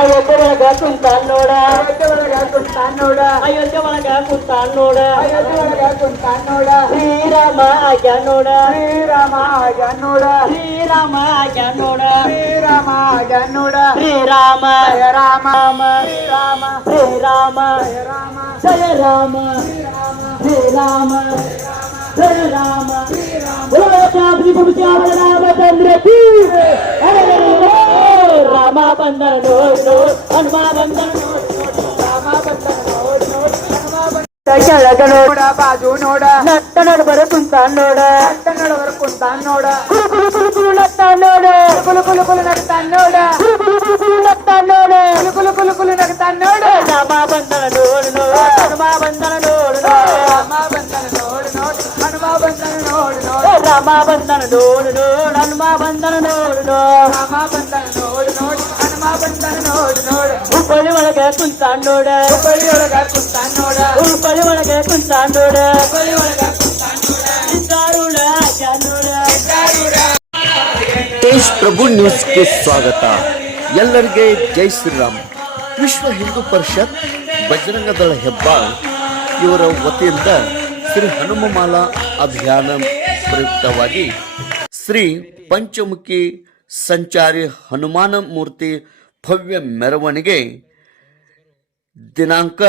ಅಯೋಧ್ಯೆ ಒಳಗ ಕುಂತಾನ್ ನೋಡ ಅಯೋಧ್ಯೆ ಒಳಗ ಕುಂತಾನ್ ನೋಡ ಅಯೋಧ್ಯೆ ಒಳಗ ಕುಂತಾನ್ ನೋಡ ಅಯೋಧ್ಯೆ ಒಳಗ ಕುಂತಾನ್ ನೋಡ ಶ್ರೀರಾಮ ಆಗ್ಯ ನೋಡ ಶ್ರೀರಾಮ ಆಗ್ಯ ನೋಡ ಶ್ರೀರಾಮ ಆಗ್ಯ ನೋಡ ಶ್ರೀರಾಮ ಆಗ್ಯ ನೋಡ ಶ್ರೀರಾಮ ಜಯ ರಾಮ ಶ್ರೀರಾಮ ಶ್ರೀರಾಮ ಜಯ ರಾಮ ಶ್ರೀರಾಮ ಜಯ ರಾಮ ರಾಮಚಂದ್ರ ರಾಮ ಬಂದನ ನೋಡು ಹನುಮ ಬಂದನ ಕೆಳಗ ನೋಡ ಬಾಜು ನೋಡ ನಟ್ಟ ನಡುಬರ ಕುಂತಾನ್ ನೋಡ ನಟ್ಟ ನಡುವರ ಕುಂತಾನ್ ನೋಡ ಕುಲು ಕುಲು ಕುಲು ನಗ್ತಾನ್ ನೋಡ ಕುಲು ಕುಲು ಕುಲು ನಗ್ತಾನ್ ನೋಡ ನಗ್ತಾನ್ ನೋಡ ಕುಲು ಕುಲು ಕುಲು ನಗ್ತಾನ್ ನೋಡ ರಾಮ ಬಂದನ ನೋಡು ನೋಡು ಹನುಮ ಬಂದನ ನೋಡು ರಾಮ ಬಂದನ ನೋಡು ನೋಡು ಹನುಮ ಬಂದನ ನೋಡು ನೋಡು ರಾಮ ಬಂದನ ನೋಡು ನೋಡು ಹನುಮ ಬಂದನ ನೋಡು ರಾಮ ಬಂದನ ನೋಡು ನೋಡು ಹನುಮ ಬಂದನ ನೋಡು ನೋಡು ಹುಬ್ಬಳ್ಳಿ ಒಳಗ ಕುಂತಾನ್ ನೋಡ ಹುಬ್ಬಳ್ಳಿ ಒಳಗ ಕುಂತಾನ್ ನೋಡ ಹುಬ್ಬಳ್ಳಿ ಒಳಗ ಕುಂತಾನ್ ನೋಡ ಹುಬ್ಬಳ್ಳಿ ಒಳಗ ಕುಂತಾನ್ ನೋಡ ಸಿದ್ದಾರೂಢ ಆಗ್ಯ ನೋಡ तेज प्रभु न्यूज के स्वागत ಎಲ್ಲರಿಗೆ ಜೈ ಶ್ರೀರಾಮ್ ವಿಶ್ವ ಹಿಂದೂ ಪರಿಷತ್ ಬಜರಂಗ ದಳ ಹೆಬ್ಬಾಳ್ ಇವರ ವತಿಯಿಂದ ಶ್ರೀ ಹನುಮಮಾಲಾ ಅಭಿಯಾನ ಪ್ರಯುಕ್ತವಾಗಿ ಶ್ರೀ ಪಂಚಮುಖಿ ಸಂಚಾರಿ ಹನುಮಾನ ಮೂರ್ತಿ ಭವ್ಯ ಮೆರವಣಿಗೆ ದಿನಾಂಕ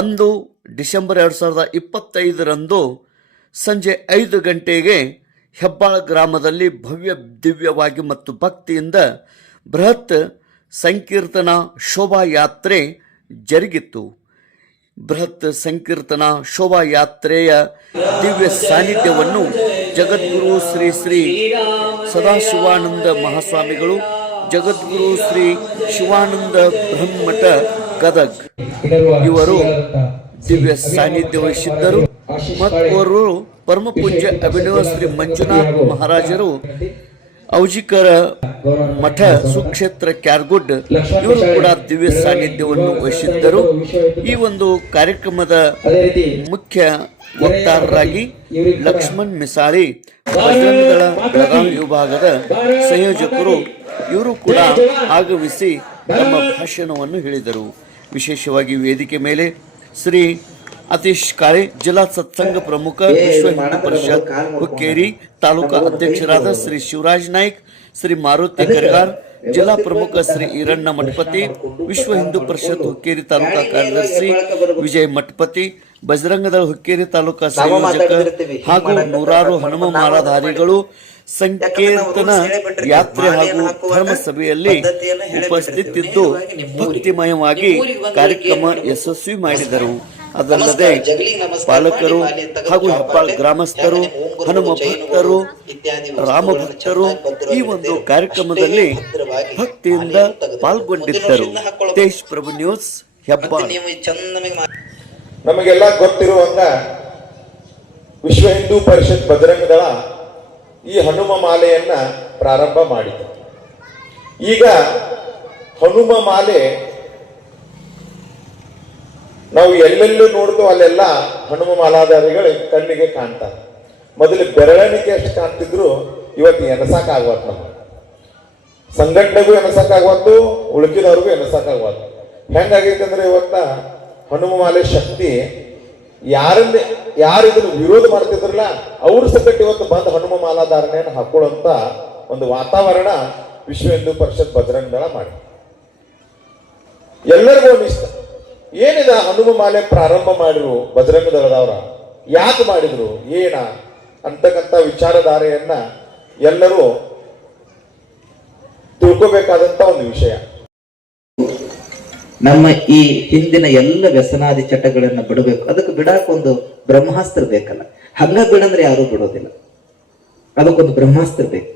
1 ಡಿಸೆಂಬರ್ 2025 ಸಂಜೆ 5 ಗಂಟೆಗೆ ಹೆಬ್ಬಾಳ ಗ್ರಾಮದಲ್ಲಿ ಭವ್ಯ ದಿವ್ಯವಾಗಿ ಮತ್ತು ಭಕ್ತಿಯಿಂದ ಬೃಹತ್ ಸಂಕೀರ್ತನಾ ಶೋಭಾಯಾತ್ರೆ ಜರುಗಿತು. ಬೃಹತ್ ಸಂಕೀರ್ತನಾ ಶೋಭಾಯಾತ್ರೆಯ ದಿವ್ಯ ಸಾನ್ನಿಧ್ಯವನ್ನು ಜಗದ್ಗುರು ಶ್ರೀ ಶ್ರೀ ಸದಾಶಿವಾನಂದ ಮಹಾಸ್ವಾಮಿಗಳು, ಜಗದ್ಗುರು ಶ್ರೀ ಶಿವಾನಂದ ಬ್ರಹ್ಮಠ ಗದಗ್ ಇವರು ದಿವ್ಯ ಸಾನ್ನಿಧ್ಯ ವಹಿಸಿದ್ದರು. ಮತ್ತು ಪರಮ ಪೂಜ್ಯ ಅಭಿನವ ಶ್ರೀ ಮಂಜುನಾಥ್ ಮಹಾರಾಜರು ಔಜಿಕರ ಮಠ ಸುಕ್ಷೇತ್ರ ಕ್ಯಾರ್ಗುಡ್ ಇವರು ಕೂಡ ದಿವ್ಯ ಸಾನ್ನಿಧ್ಯವನ್ನು ವಹಿಸಿದ್ದರು. ಈ ಒಂದು ಕಾರ್ಯಕ್ರಮದ ಮುಖ್ಯ ವಕ್ತಾರರಾಗಿ ಲಕ್ಷ್ಮಣ್ ಮಿಸಾಳಿ ಬಜರಂಗ ದಳ ಬೆಳಗಾವಿ ವಿಭಾಗದ ಸಂಯೋಜಕರು ಇವರು ಕೂಡ ಆಗಮಿಸಿ ತಮ್ಮ ಭಾಷಣವನ್ನು ಹೇಳಿದರು. ವಿಶೇಷವಾಗಿ ವೇದಿಕೆ ಮೇಲೆ ಶ್ರೀ ಅತೀಶ್ ಕಾಳೆ ಜಿಲ್ಲಾ ಸತ್ಸಂಗ ಪ್ರಮುಖ, ವಿಶ್ವ ಹಿಂದೂ ಪರಿಷತ್ ಹುಕ್ಕೇರಿ ತಾಲೂಕಾ ಅಧ್ಯಕ್ಷರಾದ ಶ್ರೀ ಶಿವರಾಜ್ ನಾಯ್ಕ್, ಶ್ರೀ ಮಾರುತಿ ಕರಿಗಾರ್ ಜಿಲ್ಲಾ ಪ್ರಮುಖ ಶ್ರೀ ಈರಣ್ಣ ಮಠಪತಿ, ವಿಶ್ವ ಹಿಂದೂ ಪರಿಷತ್ ಹುಕ್ಕೇರಿ ತಾಲೂಕಾ ಕಾರ್ಯದರ್ಶಿ ವಿಜಯ್ ಮಠಪತಿ, ಬಜರಂಗ ದಳ ಹುಕ್ಕೇರಿ ತಾಲೂಕಾ ಸಂಯೋಜಕ ಹಾಗೂ ನೂರಾರು ಹನುಮ ಮಾಲಾಧಾರಿಗಳು ಸಂಕೀರ್ತನ ಯಾತ್ರೆ ಹಾಗೂ ಧರ್ಮ ಸಭೆಯಲ್ಲಿ ಉಪಸ್ಥಿತಿದ್ದು ಭಕ್ತಿಮಯವಾಗಿ ಕಾರ್ಯಕ್ರಮ ಯಶಸ್ವಿ ಮಾಡಿದರು. ಅದಲ್ಲದೆ ಪಾಲಕರು ಹಾಗೂ ಹೆಬ್ಬಾಳ್ ಗ್ರಾಮಸ್ಥರು, ಹನುಮ ಭಕ್ತರು, ರಾಮ ಭಕ್ತರು ಈ ಒಂದು ಕಾರ್ಯಕ್ರಮದಲ್ಲಿ ಭಕ್ತಿಯಿಂದ ಪಾಲ್ಗೊಂಡಿದ್ದರು. ತೇಜ್ ಪ್ರಭು ನ್ಯೂಸ್ ಹೆಬ್ಬಾಳ್. ನಮಗೆಲ್ಲ ಗೊತ್ತಿರುವಂತ ವಿಶ್ವ ಹಿಂದೂ ಪರಿಷತ್ ಬಜರಂಗ ದಳ ಈ ಹನುಮ ಮಾಲೆಯನ್ನ ಪ್ರಾರಂಭ ಮಾಡಿತು. ಈಗ ಹನುಮ ಮಾಲೆ ನಾವು ಎಲ್ಲೆಲ್ಲೂ ನೋಡ್ತೇವೆ, ಅಲ್ಲೆಲ್ಲ ಹನುಮ ಮಾಲಾಧಾರಿಗಳು ಕಣ್ಣಿಗೆ ಕಾಣ್ತಾರೆ. ಮೊದಲು ಬೆರಳಿಕೆ ಎಷ್ಟು ಕಾಣ್ತಿದ್ರು, ಇವತ್ತು ಎನಸಾಕಾಗವತ್ತು. ನಮ್ಮ ಸಂಘಟನೆಗೂ ಎನಸಾಕಾಗವತ್ತು, ಉಳುಕಿದವ್ರಿಗೂ ಎನಸಾಕಾಗವತ್ತು. ಹೆಂಗಾಗೈತೆ ಅಂದ್ರೆ ಇವತ್ತ ಹನುಮ ಮಾಲೆ ಶಕ್ತಿ ಯಾರು ಇದನ್ನು ವಿರೋಧ ಮಾಡ್ತಿದ್ರಲ್ಲ ಅವ್ರ ಸಕಟ್ ಇವತ್ತು ಬಂದು ಹನುಮ ಮಾಲಾಧಾರಣೆಯನ್ನು ಹಾಕೊಳ್ಳುವಂತ ಒಂದು ವಾತಾವರಣ ವಿಶ್ವ ಹಿಂದೂ ಪರಿಷತ್ ಬಜರಂಗ ದಳ ಮಾಡಿ ಎಲ್ಲರಿಗೂ ಅನಿಸ್ತ. ಏನಿದ ಹನುಮ ಮಾಲೆ ಪ್ರಾರಂಭ ಮಾಡಿರು ಬಜರಂಗ ದಳದವರ, ಯಾಕೆ ಮಾಡಿದ್ರು, ಏನ ಅಂತಕ್ಕಂಥ ವಿಚಾರಧಾರೆಯನ್ನ ಎಲ್ಲರೂ ತಿಳ್ಕೋಬೇಕಾದಂತ ಒಂದು ವಿಷಯ. ನಮ್ಮ ಈ ಹಿಂದಿನ ಎಲ್ಲ ವ್ಯಸನಾದಿ ಚಟಗಳನ್ನ ಬಿಡಬೇಕು. ಅದಕ್ಕೆ ಬಿಡಾಕ ಒಂದು ಬ್ರಹ್ಮಾಸ್ತ್ರ ಬೇಕಲ್ಲ. ಹಂಗ ಬಿಡಂದ್ರೆ ಯಾರು ಬಿಡೋದಿಲ್ಲ, ಅದಕ್ಕೊಂದು ಬ್ರಹ್ಮಾಸ್ತ್ರ ಬೇಕು.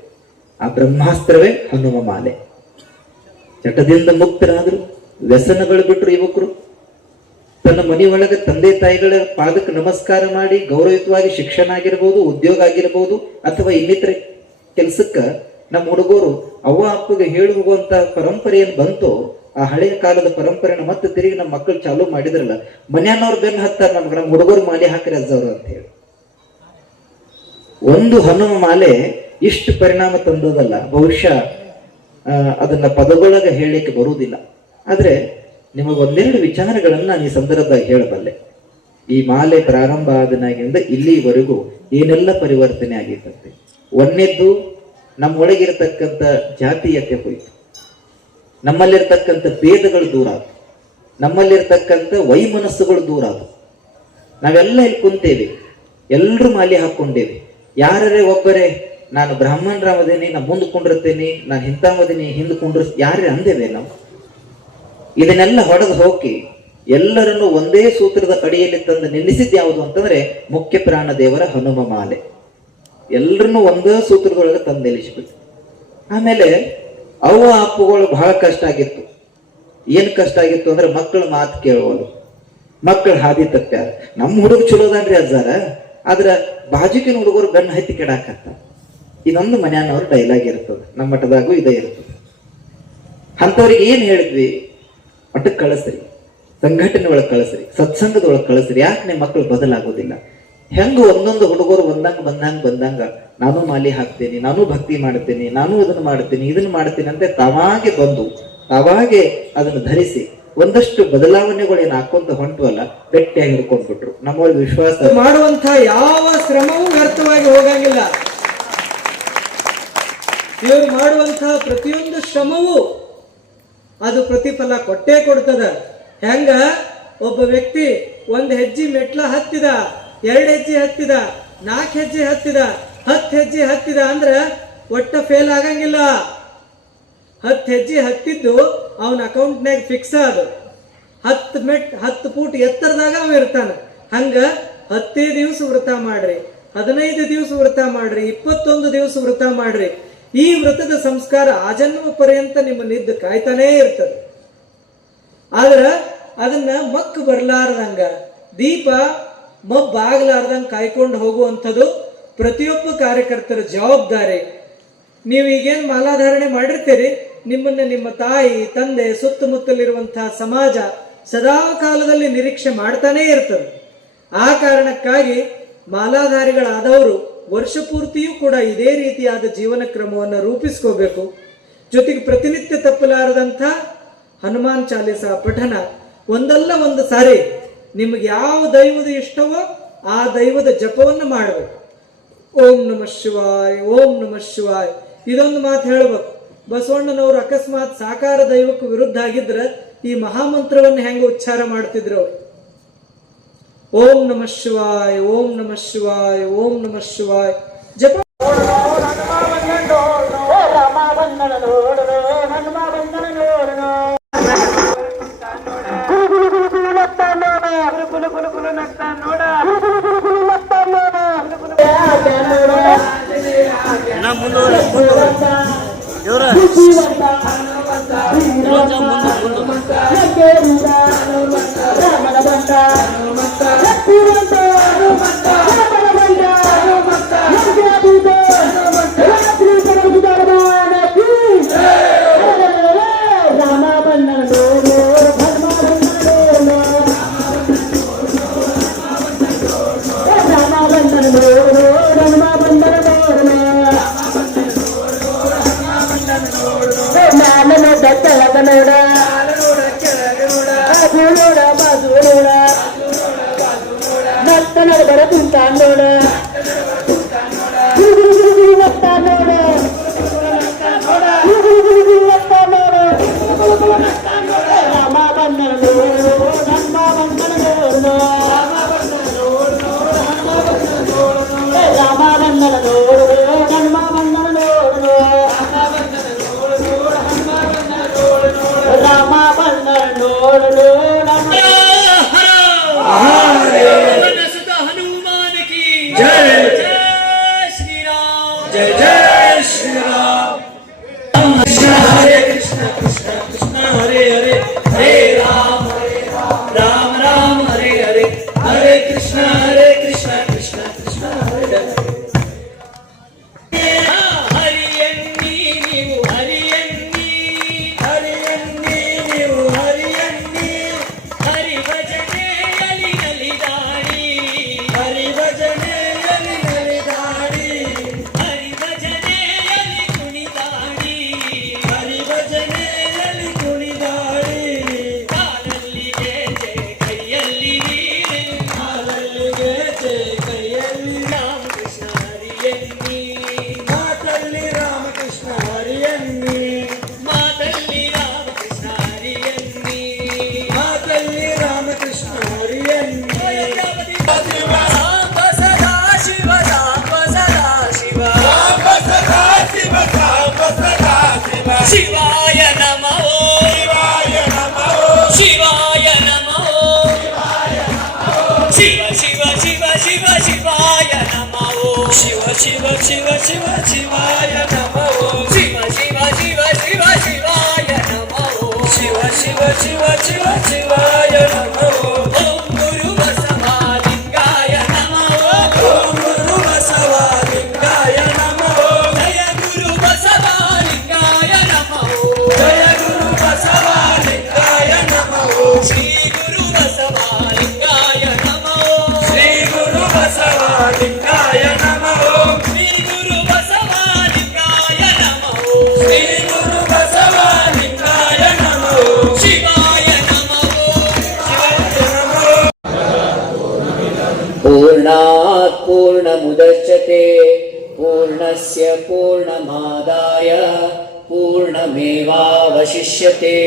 ಆ ಬ್ರಹ್ಮಾಸ್ತ್ರವೇ ಹನುಮ ಮಾಲೆ. ಚಟದಿಂದ ಮುಕ್ತರಾದ್ರು, ವ್ಯಸನಗಳು ಬಿಟ್ರು ಯುವಕರು ತನ್ನ ಮನೆಯೊಳಗೆ ತಂದೆ ತಾಯಿಗಳ ಪಾದಕ್ಕೆ ನಮಸ್ಕಾರ ಮಾಡಿ ಗೌರವಯುತವಾಗಿ ಶಿಕ್ಷಣ ಆಗಿರ್ಬೋದು, ಉದ್ಯೋಗ ಆಗಿರ್ಬೋದು, ಅಥವಾ ಇನ್ನಿತರೆ ಕೆಲಸಕ್ಕೆ ನಮ್ಮ ಹುಡುಗರು ಅವ್ವ ಅಪ್ಪಗೆ ಹೇಳಿ ಹೋಗುವಂತ ಪರಂಪರೆ ಏನು ಬಂತು, ಆ ಹಳೆಯ ಕಾಲದ ಪರಂಪರೆನ ಮತ್ತೆ ತಿರುಗಿ ನಮ್ಮ ಮಕ್ಕಳು ಚಾಲೂ ಮಾಡಿದ್ರಲ್ಲ, ಮನ್ಯಾನವ್ರು ಬೆನ್ನ ಹತ್ತಾರ ನಮ್ಮ ಹುಡುಗರು ಮಾಲೆ ಹಾಕ್ರಿ ಅಜ್ಜವ್ರು ಅಂತ ಹೇಳಿ. ಒಂದು ಹನುಮ ಮಾಲೆ ಇಷ್ಟು ಪರಿಣಾಮ ತಂದದಲ್ಲ. ಬಹುಶಃ ಅದನ್ನ ಪದಗಳಾಗ ಹೇಳಲಿಕ್ಕೆ ಬರುವುದಿಲ್ಲ. ಆದ್ರೆ ನಿಮಗೊಂದೆರಡು ವಿಚಾರಗಳನ್ನ ನಾನು ಈ ಸಂದರ್ಭದಾಗ ಹೇಳಬಲ್ಲೆ. ಈ ಮಾಲೆ ಪ್ರಾರಂಭ ಆದನಾಗಿಂದ ಇಲ್ಲಿವರೆಗೂ ಏನೆಲ್ಲ ಪರಿವರ್ತನೆ ಆಗಿತ್ತಂತೆ. ಒಂದನೇದ್ದು, ನಮ್ಮೊಳಗಿರತಕ್ಕಂಥ ಜಾತೀಯತೆ ಹೋಯ್ತು, ನಮ್ಮಲ್ಲಿರ್ತಕ್ಕಂಥ ಭೇದಗಳು ದೂರ ಆಯ್ತು, ನಮ್ಮಲ್ಲಿರ್ತಕ್ಕಂಥ ವೈಮನಸ್ಸುಗಳು ದೂರ ಆದವು. ನಾವೆಲ್ಲ ಇಲ್ಲಿ ಕುಂತೇವೆ, ಎಲ್ರೂ ಮಾಲೆ ಹಾಕೊಂಡೇವೆ. ಯಾರೇ ಒಬ್ಬರೇ ನಾನು ಬ್ರಾಹ್ಮಣರಾಮದೇನಿ, ನಾ ಮುಂದೆ ಕುಂಡಿರ್ತೇನೆ, ನಾನು ಹಿಂತಾಮದೇನಿ ಹಿಂದೆ ಕುಂಡ್ರ ಯಾರೇ ಅಂದೇವೆ ನಾವು. ಇದನ್ನೆಲ್ಲ ಹೊಡೆದು ಹೋಗಿ ಎಲ್ಲರನ್ನು ಒಂದೇ ಸೂತ್ರದ ಅಡಿಯಲ್ಲಿ ತಂದು ನಿಲ್ಲಿಸಿದ್ ಯಾವುದು ಅಂತಂದ್ರೆ ಮುಖ್ಯ ಪ್ರಾಣ ದೇವರ ಹನುಮ ಮಾಲೆ. ಎಲ್ಲರನ್ನು ಒಂದೇ ಸೂತ್ರದೊಳಗೆ ತಂದು ನಿಲ್ಲಿಸ್ಬಿಟ್ಟು, ಆಮೇಲೆ ಅವ್ವ ಅಪ್ಪುಗಳು ಬಹಳ ಕಷ್ಟ ಆಗಿತ್ತು. ಏನ್ ಕಷ್ಟ ಆಗಿತ್ತು ಅಂದ್ರೆ ಮಕ್ಕಳು ಮಾತು ಕೇಳುವಳು, ಮಕ್ಕಳು ಹಾದಿ ತಪ್ಪ್ಯಾರ. ನಮ್ಮ ಹುಡುಗ ಚಲೋದನ್ರಿ ಅಜ್ಜಾರ, ಆದ್ರ ಬಾಜುಕಿನ ಹುಡುಗರು ಬೆನ್ನು ಹತ್ತಿ ಕೆಡಾಕತ್ತ. ಇದೊಂದು ಮನ್ಯಾನವ್ರ ಡೈಲಾಗ್ ಇರ್ತದೆ, ನಮ್ಮ ಮಠದಾಗೂ ಇದೇ ಇರ್ತದೆ. ಅಂಥವ್ರಿಗೆ ಏನ್ ಹೇಳಿದ್ವಿ, ಮಠಕ್ಕೆ ಕಳಿಸ್ರಿ, ಸಂಘಟನೆ ಒಳಗೆ ಕಳಿಸ್ರಿ, ಸತ್ಸಂಗದೊಳಗೆ ಕಳಿಸ್ರಿ. ಯಾಕೆ ನಿಮ್ಮ ಮಕ್ಕಳು ಬದಲಾಗೋದಿಲ್ಲ? ಹೆಂಗ ಒಂದೊಂದು ಹುಡುಗರು ಬಂದಂಗ ನಾನು ಮಾಲಿ ಹಾಕ್ತೇನೆ, ನಾನು ಭಕ್ತಿ ಮಾಡ್ತೇನೆ, ನಾನು ಇದನ್ನು ಮಾಡ್ತೇನೆ, ಇದನ್ನು ಮಾಡ್ತೇನೆ ಅಂತ ತಾವಾಗೆ ಬಂದು ತಾವಾಗೆ ಅದನ್ನು ಧರಿಸಿ ಒಂದಷ್ಟು ಬದಲಾವಣೆಗಳು ಏನು ಹಾಕೊಂತ ಹೊಂಟವಲ್ಲ, ಗಟ್ಟಿಯಾಗಿ ಹಿಡ್ಕೊಂಡ್ಬಿಟ್ರು. ನಮ್ಮೊಳಗೆ ವಿಶ್ವಾಸ ಮಾಡುವಂತ ಯಾವ ಶ್ರಮವೂ ವ್ಯರ್ಥವಾಗಿ ಹೋಗಂಗಿಲ್ಲ. ಇವರು ಮಾಡುವಂತಹ ಪ್ರತಿಯೊಂದು ಶ್ರಮವೂ ಅದು ಪ್ರತಿಫಲ ಕೊಟ್ಟೇ ಕೊಡ್ತದ. ಹೆಂಗ ಒಬ್ಬ ವ್ಯಕ್ತಿ ಒಂದ್ ಹೆಜ್ಜೆ ಮೆಟ್ಲ ಹತ್ತಿದ, 2 ಹೆಜ್ಜೆ ಹತ್ತಿದ, 4 ಹೆಜ್ಜೆ ಹತ್ತಿದ, 10 ಹೆಜ್ಜೆ ಹತ್ತಿದ ಅಂದ್ರ ಒಟ್ಟ ಫೇಲ್ ಆಗಂಗಿಲ್ಲ. 10 ಹೆಜ್ಜೆ ಹತ್ತಿದ್ದು ಅವನ ಅಕೌಂಟ್ನಾಗ ಫಿಕ್ಸ್ ಅದು. 10 ಫೂಟ್ ಎತ್ತರದಾಗ ಅವ ಇರ್ತಾನ. ಹಂಗ 10 ದಿವಸ ವ್ರತ ಮಾಡ್ರಿ, 15 ದಿವಸ ವ್ರತ ಮಾಡ್ರಿ, 21 ದಿವಸ ವ್ರತ ಮಾಡ್ರಿ. ಈ ವ್ರತದ ಸಂಸ್ಕಾರ ಆಜನ್ಮ ಪರ್ಯಂತ ನಿಮ್ಮನ್ನಿದ್ದು ಕಾಯ್ತಾನೇ ಇರ್ತದೆ. ಆದ್ರ ಅದನ್ನ ಮಕ್ಕ ಬರ್ಲಾರ್ದಂಗ, ದೀಪ ಮಬ್ಬಾಗ್ಲಾರ್ದಂಗ ಕಾಯ್ಕೊಂಡು ಹೋಗುವಂಥದ್ದು ಪ್ರತಿಯೊಬ್ಬ ಕಾರ್ಯಕರ್ತರ ಜವಾಬ್ದಾರಿ. ನೀವು ಈಗೇನು ಮಾಲಾಧಾರಣೆ ಮಾಡಿರ್ತೀರಿ, ನಿಮ್ಮನ್ನ ನಿಮ್ಮ ತಾಯಿ ತಂದೆ ಸುತ್ತಮುತ್ತಲಿರುವಂತಹ ಸಮಾಜ ಸದಾ ಕಾಲದಲ್ಲಿ ನಿರೀಕ್ಷೆ ಮಾಡ್ತಾನೇ ಇರ್ತದೆ. ಆ ಕಾರಣಕ್ಕಾಗಿ ಮಾಲಾಧಾರಿಗಳಾದವರು ವರ್ಷ ಪೂರ್ತಿಯೂ ಕೂಡ ಇದೇ ರೀತಿಯಾದ ಜೀವನ ಕ್ರಮವನ್ನು ರೂಪಿಸ್ಕೋಬೇಕು. ಜೊತೆಗೆ ಪ್ರತಿನಿತ್ಯ ತಪ್ಪಲಾರದಂಥ ಹನುಮಾನ್ ಚಾಲೀಸ ಪಠನ ಒಂದಲ್ಲ ಒಂದು ಸಾರಿ ನಿಮಗೆ ಯಾವ ದೈವದ ಇಷ್ಟವೋ ಆ ದೈವದ ಜಪವನ್ನು ಮಾಡಬೇಕು. ಓಂ ನಮಃ ಶಿವಾಯ್, ಓಂ ನಮಃ ಶಿವಾಯ್. ಇದೊಂದು ಮಾತು ಹೇಳ್ಬೇಕು. ಬಸವಣ್ಣನವರು ಅಕಸ್ಮಾತ್ ಸಾಕಾರ ದೈವಕ್ಕೂ ವಿರುದ್ಧ ಆಗಿದ್ರೆ ಈ ಮಹಾಮಂತ್ರವನ್ನು ಹೆಂಗ ಉಚ್ಚಾರ ಮಾಡ್ತಿದ್ರು ಅವರು. ಓಂ ನಮಃ ಶಿವಾಯ್, ಓಂ ನಮಃ ಶಿವಾಯ್, ಓಂ ನಮಃ ಶಿವಾಯ್ ಜಪ. ರಾಮ ಬಂದನ ನೋಡನು, ಹನುಮ ಬಂದನ ನೋಡನು, ಹನುಮಾನ್ ಕಿ ಜೈ. ಶಿವಾಯ ನಮಃ ಶಿವಾಯ ನಮಃ ಶಿವ ಶಿವ ಶಿವ ಶಿವ ಶಿವಾಯ ನಮಃ ಶಿವ ಶಿವ ಶಿವ ಶಿವ ಶಿವಾಯ ನಮಃ ಶಿವ ಶಿವ ಶಿವ ಶಿವ ಶಿವಾಯ ನಮಃ ಶಿವ ಶಿವ ಶಿವ ಶಿವ ಶಿವಾಯ ನಮಃ ಓಂ ಗುರು ಬಸವಲಿಂಗಾಯ ನಮಃ ಓಂ ಗುರು ಬಸವಲಿಂಗಾಯ ನಮಃ ಜಯ ಗುರು ಬಸವಲಿಂಗಾಯ ನಮಃ ಜಯ ಗುರು ಬಸವಲಿಂಗಾಯ ನಮಃ ಶ್ರೀ ಗುರು ಬಸವಲಿಂಗಾಯ ನಮಃ ಶ್ರೀ ಗುರು ಬಸವಲಿಂಗಾಯ ನಮಃ ಶ್ರೀ ಗುರು ಬಸವಲಿಂಗಾಯ ನಮಃ ಶ್ರೀ ಗುರು ಬಸವಲಿಂಗಾಯ ನಮಃ ಶಿವಾಯ ನಮಃ ಶಿವಾಯ ನಮಃ पूर्णात् पूर्णमुदच्यते पूर्णस्य पूर्णमादाय पूर्णमेवावशिष्यते।